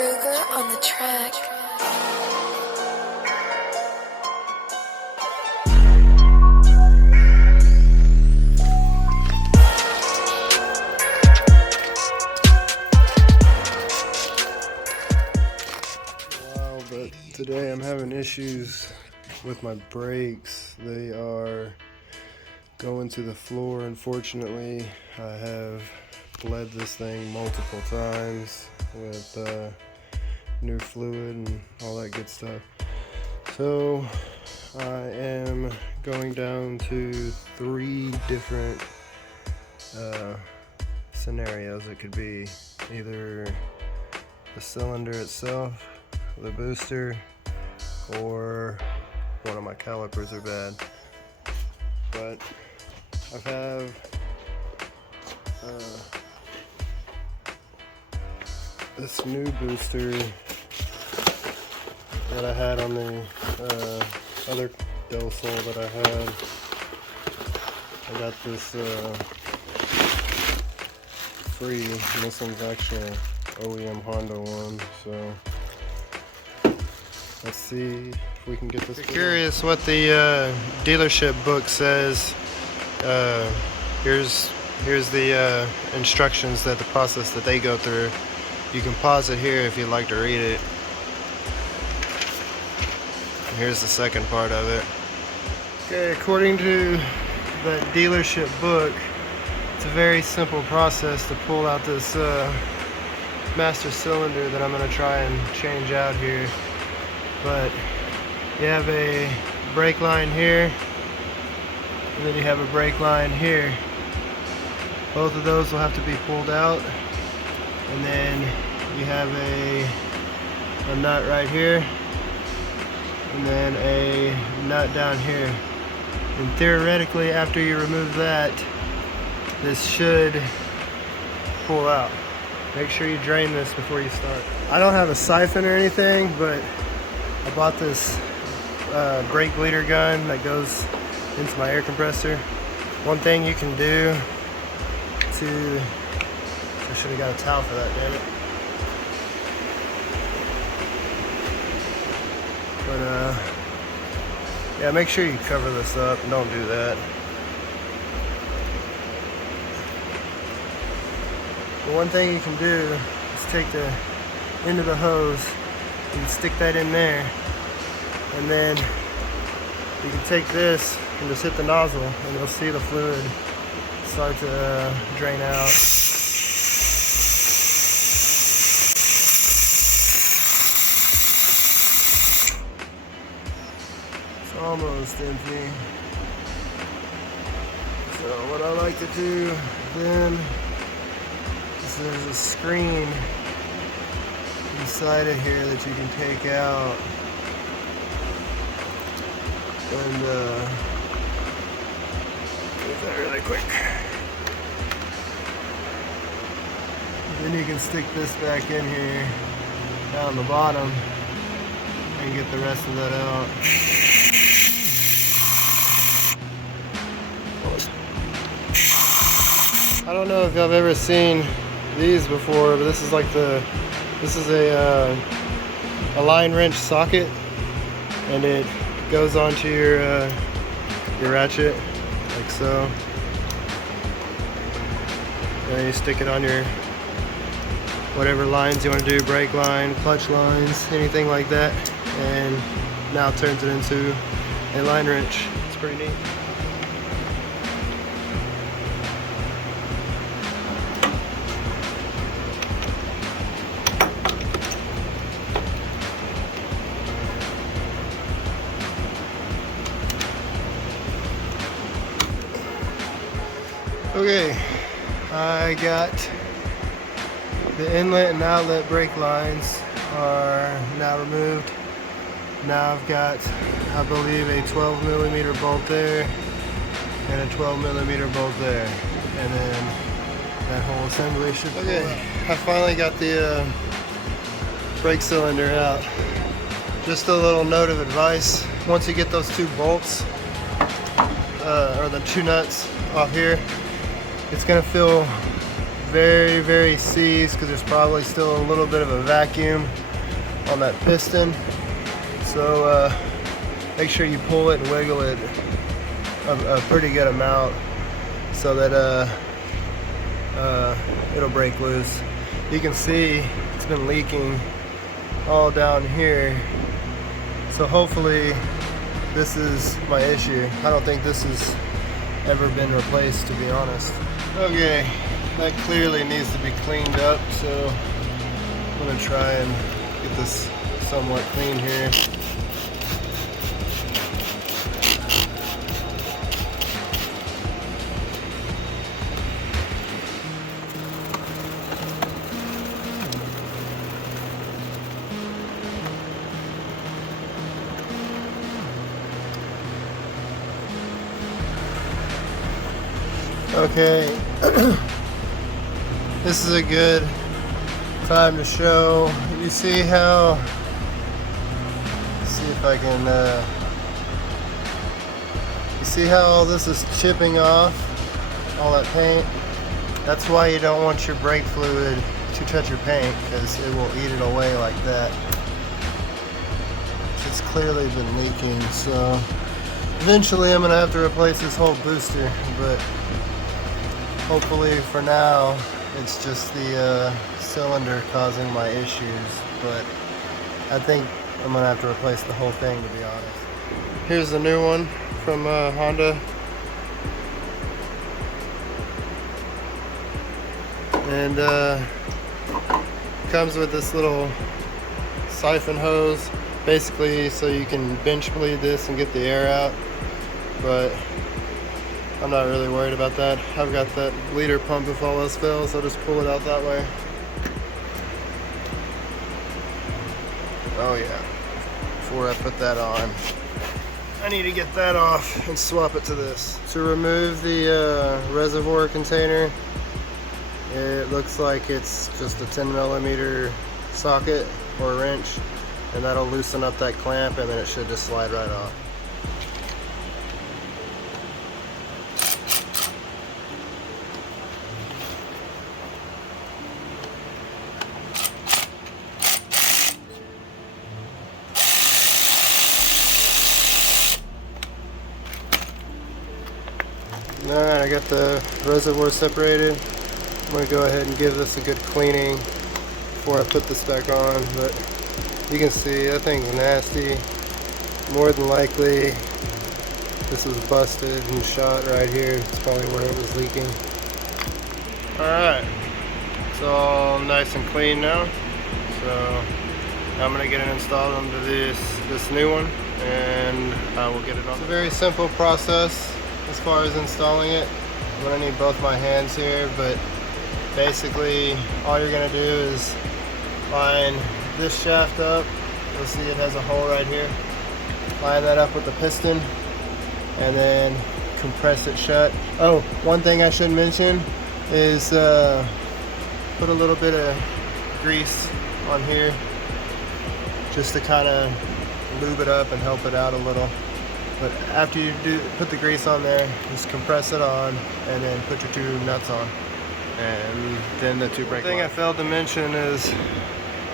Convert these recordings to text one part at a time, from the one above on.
on the track. Wow, but today I'm having issues with my brakes. They are going to the floor. Unfortunately, I have bled this thing multiple times with new fluid and all that good stuff. So I am going down to 3 different scenarios. It could be either the cylinder itself, the booster, or one of my calipers are bad. But I have this new booster that I had on the other Del-Sol that I had. I got this free, and this one's actually an OEM Honda one, so let's see if we can get this. If you're curious what the dealership book says, here's the instructions, that the process that they go through. You can pause it here if you'd like to read it. And here's the second part of it. Okay, according to the dealership book, it's a very simple process to pull out this master cylinder that I'm going to try and change out here. But you have a brake line here, and then you have a brake line here. Both of those will have to be pulled out, and then you have a nut right here, and then a nut down here. And theoretically, after you remove that, this should pull out. Make sure you drain this before you start. I don't have a siphon or anything, but I bought this brake bleeder gun that goes into my air compressor. One thing you can do to, I should have got a towel for that, damn it. But yeah, make sure you cover this up and don't do that. But one thing you can do is take the end of the hose and stick that in there, and then you can take this and just hit the nozzle, and you'll see the fluid start to drain out. It's almost empty. So what I like to do then is there's a screen inside of here that you can take out, and get that really quick. Then you can stick this back in here down the bottom and get the rest of that out. I don't know if y'all have ever seen these before, but this is like this is a line wrench socket, and it goes onto your ratchet like so. And you stick it on your whatever lines you want to do, brake line, clutch lines, anything like that, and now it turns it into a line wrench. It's pretty neat. Okay, I got the inlet and outlet brake lines are now removed. Now I've got, I believe, a 12mm bolt there and a 12mm bolt there, and then that whole assembly should pull out. I finally got the brake cylinder out. Just a little note of advice: once you get those 2 bolts or the 2 nuts off here, it's going to feel very seized because there's probably still a little bit of a vacuum on that piston. So make sure you pull it and wiggle it a pretty good amount so that it'll break loose. You can see it's been leaking all down here, so hopefully this is my issue. I don't think this has ever been replaced, to be honest. Okay, that clearly needs to be cleaned up, so I'm gonna try and get this somewhat clean here. Okay, this is a good time to show. You see how, let's see if I can, you see how all this is chipping off, all that paint? That's why you don't want your brake fluid to touch your paint, because it will eat it away like that. It's clearly been leaking, so eventually I'm going to have to replace this whole booster, but hopefully for now it's just the cylinder causing my issues, but I think I'm gonna have to replace the whole thing, to be honest. Here's the new one from Honda, and comes with this little siphon hose, basically so you can bench bleed this and get the air out, but I'm not really worried about that. I've got that bleeder pump if all else fails. I'll just pull it out that way. Oh yeah, before I put that on, I need to get that off and swap it to this. To remove the reservoir container, it looks like it's just a 10mm socket or wrench, and that'll loosen up that clamp, and then it should just slide right off. Alright, I got the reservoir separated. I'm going to go ahead and give this a good cleaning before I put this back on, but you can see that thing's nasty. More than likely this was busted and shot right here. It's probably where it was leaking. Alright, it's all nice and clean now, so I'm going to get it installed onto this new one, and I will get it on. It's a very simple process as far as installing it. I'm going to need both my hands here, but basically all you're going to do is line this shaft up. You'll see it has a hole right here. Line that up with the piston and then compress it shut. Oh, one thing I should mention is put a little bit of grease on here just to kind of lube it up and help it out a little. But after you put the grease on there, just compress it on and then put your two nuts on, and then the two brake lines. The thing I failed to mention is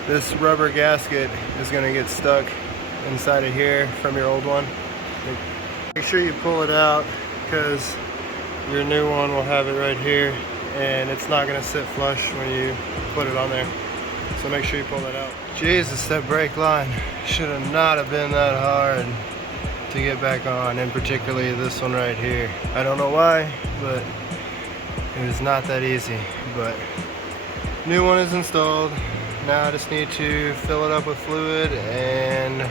this rubber gasket is going to get stuck inside of here from your old one. Make sure you pull it out, because your new one will have it right here, and it's not going to sit flush when you put it on there. So make sure you pull that out. Jesus, that brake line should have not have been that hard to get back on, and particularly this one right here. I don't know why, but it was not that easy. But new one is installed. Now I just need to fill it up with fluid and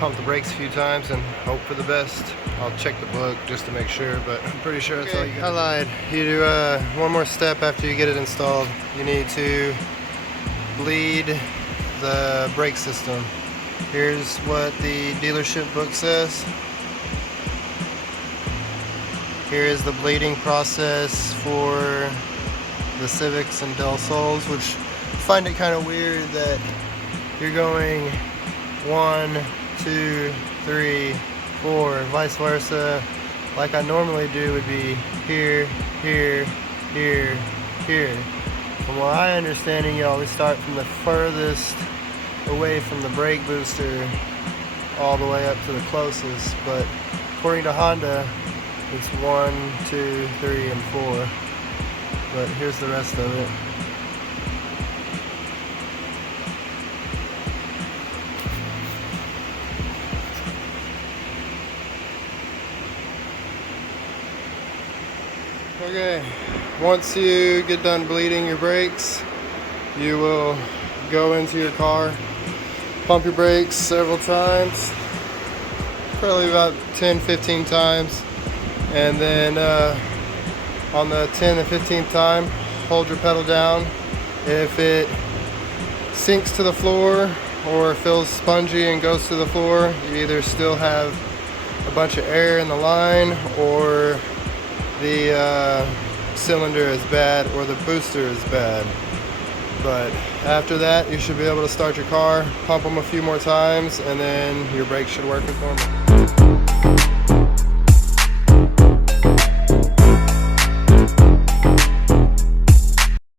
pump the brakes a few times and hope for the best. I'll check the book just to make sure, but I'm pretty sure that's all you got. I lied. You do one more step after you get it installed. You need to bleed the brake system. Here's what the dealership book says. Here is the bleeding process for the Civics and Del Sols, which I find it kind of weird that you're going 1, 2, 3, 4, vice versa. Like I normally do would be here, here, here, here. From what I understanding, you always start from the furthest away from the brake booster all the way up to the closest, but according to Honda, it's 1, 2, 3, and 4. But here's the rest of it. Okay, once you get done bleeding your brakes, you will go into your car, pump your brakes several times, probably about 10-15 times, and then on the 10th and 15th time, hold your pedal down. If it sinks to the floor or feels spongy and goes to the floor, you either still have a bunch of air in the line, or the cylinder is bad, or the booster is bad. But after that, you should be able to start your car, pump them a few more times, and then your brakes should work as normal.